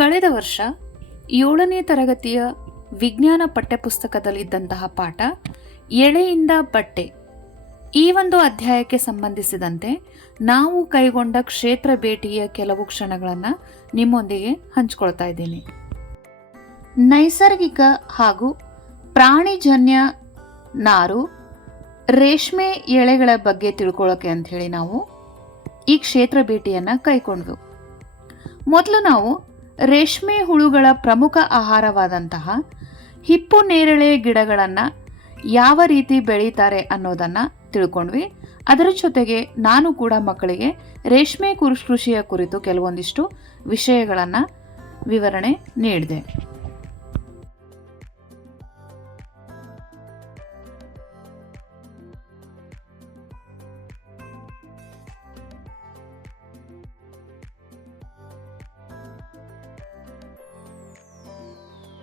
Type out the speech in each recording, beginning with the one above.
ಕಳೆದ ವರ್ಷ ಏಳನೇ ತರಗತಿಯ ವಿಜ್ಞಾನ ಪಠ್ಯಪುಸ್ತಕದಲ್ಲಿದ್ದಂತಹ ಪಾಠ, ಎಳೆಯಿಂದ ಬಟ್ಟೆ, ಈ ಒಂದು ಅಧ್ಯಾಯಕ್ಕೆ ಸಂಬಂಧಿಸಿದಂತೆ ನಾವು ಕೈಗೊಂಡ ಕ್ಷೇತ್ರ ಭೇಟಿಯ ಕೆಲವು ಕ್ಷಣಗಳನ್ನು ನಿಮ್ಮೊಂದಿಗೆ ಹಂಚಿಕೊಳ್ತಾ ಇದ್ದೀನಿ. ನೈಸರ್ಗಿಕ ಹಾಗೂ ಪ್ರಾಣಿಜನ್ಯ ನಾರು ರೇಷ್ಮೆ ಎಳೆಗಳ ಬಗ್ಗೆ ತಿಳ್ಕೊಳ್ಳೋಕೆ ಅಂಥೇಳಿ ನಾವು ಈ ಕ್ಷೇತ್ರ ಭೇಟಿಯನ್ನು ಕೈಗೊಂಡ್ವು ಮೊದಲು ನಾವು ರೇಷ್ಮೆ ಹುಳುಗಳ ಪ್ರಮುಖ ಆಹಾರವಾದಂತಹ ಹಿಪ್ಪು ನೇರಳೆ ಗಿಡಗಳನ್ನು ಯಾವ ರೀತಿ ಬೆಳೀತಾರೆ ಅನ್ನೋದನ್ನು ತಿಳ್ಕೊಂಡ್ವಿ. ಅದರ ಜೊತೆಗೆ ನಾನು ಕೂಡ ಮಕ್ಕಳಿಗೆ ರೇಷ್ಮೆ ಕೃಷಿಯ ಕುರಿತು ಕೆಲವೊಂದಿಷ್ಟು ವಿಷಯಗಳನ್ನು ವಿವರಣೆ ನೀಡಿದೆ.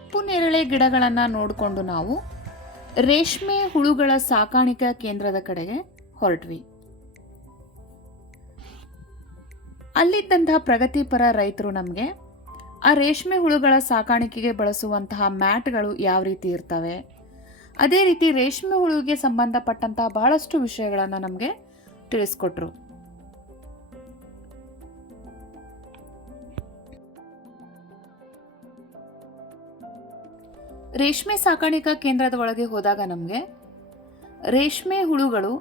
ಹಿಪ್ಪು ನೇರಳೆ ಗಿಡಗಳನ್ನು ನೋಡಿಕೊಂಡು ನಾವು ರೇಷ್ಮೆ ಹುಳುಗಳ ಸಾಕಾಣಿಕಾ ಕೇಂದ್ರದ ಕಡೆಗೆ ಹೊರಟ್ವಿ. ಅಲ್ಲಿದ್ದಂತಹ ಪ್ರಗತಿಪರ ರೈತರು ನಮಗೆ ಆ ರೇಷ್ಮೆ ಹುಳುಗಳ ಸಾಕಾಣಿಕೆಗೆ ಬಳಸುವಂತಹ ಮ್ಯಾಟ್ಗಳು ಯಾವ ರೀತಿ ಇರ್ತವೆ? ಅದೇ ರೀತಿ ರೇಷ್ಮೆ ಹುಳುಗೆ ಸಂಬಂಧಪಟ್ಟಂತಹ ಬಹಳಷ್ಟು ವಿಷಯಗಳನ್ನು ನಮಗೆ ತಿಳಿಸ್ಕೊಟ್ರು. ರೇಷ್ಮೆ ಸಾಕಾಣಿಕಾ ಕೇಂದ್ರದ ಒಳಗೆ ಹೋದಾಗ ನಮಗೆ ರೇಷ್ಮೆ ಹುಳುಗಳು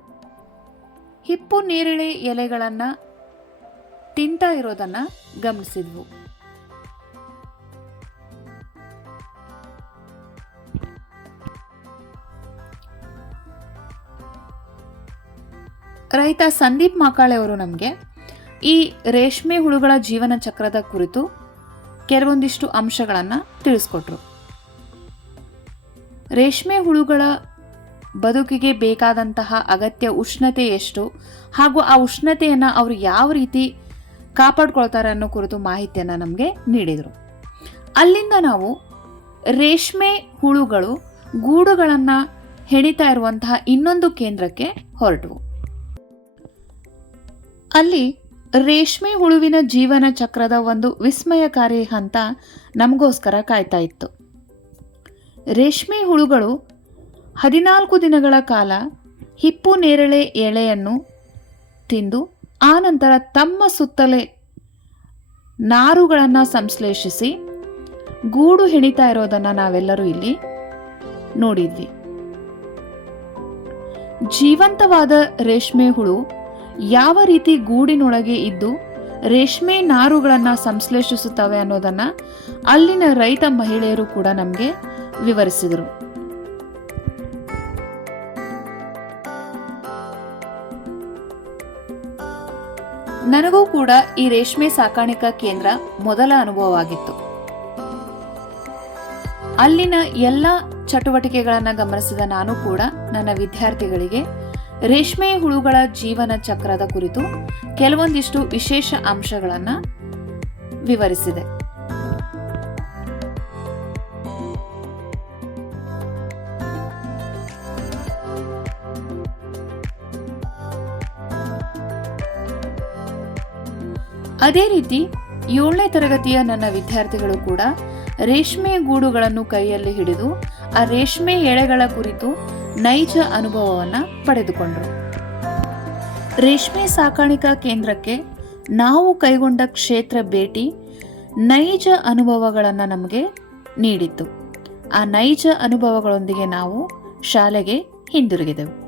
ಹಿಪ್ಪು ನೇರಳೆ ಎಲೆಗಳನ್ನು ತಿಂತಾ ಇರೋದನ್ನ ಗಮನಿಸಿದ್ವು. ರೈತ ಸಂದೀಪ್ ಮಾಕಾಳೆ ಅವರು ನಮಗೆ ಈ ರೇಷ್ಮೆ ಹುಳುಗಳ ಜೀವನ ಚಕ್ರದ ಕುರಿತು ಕೆಲವೊಂದಿಷ್ಟು ಅಂಶಗಳನ್ನು ತಿಳಿಸ್ಕೊಟ್ರು. ರೇಷ್ಮೆ ಹುಳುಗಳ ಬದುಕಿಗೆ ಬೇಕಾದಂತಹ ಅಗತ್ಯ ಉಷ್ಣತೆ ಎಷ್ಟು? ಹಾಗೂ ಆ ಉಷ್ಣತೆಯನ್ನು ಅವರು ಯಾವ ರೀತಿ ಕಾಪಾಡ್ಕೊಳ್ತಾರೆ ಅನ್ನೋ ಕುರಿತು ಮಾಹಿತಿಯನ್ನು ನಮಗೆ ನೀಡಿದರು. ಅಲ್ಲಿಂದ ನಾವು ರೇಷ್ಮೆ ಹುಳುಗಳು ಗೂಡುಗಳನ್ನು ಹೆಣಿತಾ ಇರುವಂತಹ ಇನ್ನೊಂದು ಕೇಂದ್ರಕ್ಕೆ ಹೊರಟವು ಅಲ್ಲಿ ರೇಷ್ಮೆ ಹುಳುವಿನ ಜೀವನ ಚಕ್ರದ ಒಂದು ವಿಸ್ಮಯಕಾರಿ ಹಂತ ನಮಗೋಸ್ಕರ ಕಾಯ್ತಾ ಇತ್ತು. ರೇಷ್ಮೆ ಹುಳುಗಳು ಹದಿನಾಲ್ಕು ದಿನಗಳ ಕಾಲ ಹಿಪ್ಪು ನೇರಳೆ ಎಳೆಯನ್ನು ತಿಂದು ಆನಂತರ ತಮ್ಮ ಸುತ್ತಲೇ ನಾರುಗಳನ್ನು ಸಂಶ್ಲೇಷಿಸಿ ಗೂಡು ಹೆಣಿತಾ ಇರೋದನ್ನು ನಾವೆಲ್ಲರೂ ಇಲ್ಲಿ ನೋಡಿದ್ವಿ. ಜೀವಂತವಾದ ರೇಷ್ಮೆ ಹುಳು ಯಾವ ರೀತಿ ಗೂಡಿನೊಳಗೆ ಇದ್ದು ರೇಷ್ಮೆ ನಾರುಗಳನ್ನು ಸಂಶ್ಲೇಷಿಸುತ್ತವೆ ಅನ್ನೋದನ್ನ ಅಲ್ಲಿನ ರೈತ ಮಹಿಳೆಯರು ಕೂಡ ನಮಗೆ ವಿವರಿಸಿದರು. ನನಗೂ ಕೂಡ ಈ ರೇಷ್ಮೆ ಸಾಕಾಣಿಕಾ ಕೇಂದ್ರ ಮೊದಲ ಅನುಭವವಾಗಿತ್ತು. ಅಲ್ಲಿನ ಎಲ್ಲ ಚಟುವಟಿಕೆಗಳನ್ನು ಗಮನಿಸಿದ ನಾನು ಕೂಡ ನನ್ನ ವಿದ್ಯಾರ್ಥಿಗಳಿಗೆ ರೇಷ್ಮೆ ಹುಳುಗಳ ಜೀವನ ಚಕ್ರದ ಕುರಿತು ಕೆಲವೊಂದಿಷ್ಟು ವಿಶೇಷ ಅಂಶಗಳನ್ನು ವಿವರಿಸಿದೆ. ಅದೇ ರೀತಿ ಏಳನೇ ತರಗತಿಯ ನನ್ನ ವಿದ್ಯಾರ್ಥಿಗಳು ಕೂಡ ರೇಷ್ಮೆ ಗೂಡುಗಳನ್ನು ಕೈಯಲ್ಲಿ ಹಿಡಿದು ಆ ರೇಷ್ಮೆ ಎಳೆಗಳ ಕುರಿತು ನೈಜ ಅನುಭವವನ್ನು ಪಡೆದುಕೊಂಡರು. ರೇಷ್ಮೆ ಸಾಕಾಣಿಕಾ ಕೇಂದ್ರಕ್ಕೆ ನಾವು ಕೈಗೊಂಡ ಕ್ಷೇತ್ರ ಭೇಟಿ ನೈಜ ಅನುಭವಗಳನ್ನು ನಮಗೆ ನೀಡಿತ್ತು. ಆ ನೈಜ ಅನುಭವಗಳೊಂದಿಗೆ ನಾವು ಶಾಲೆಗೆ ಹಿಂದಿರುಗಿದೆವು.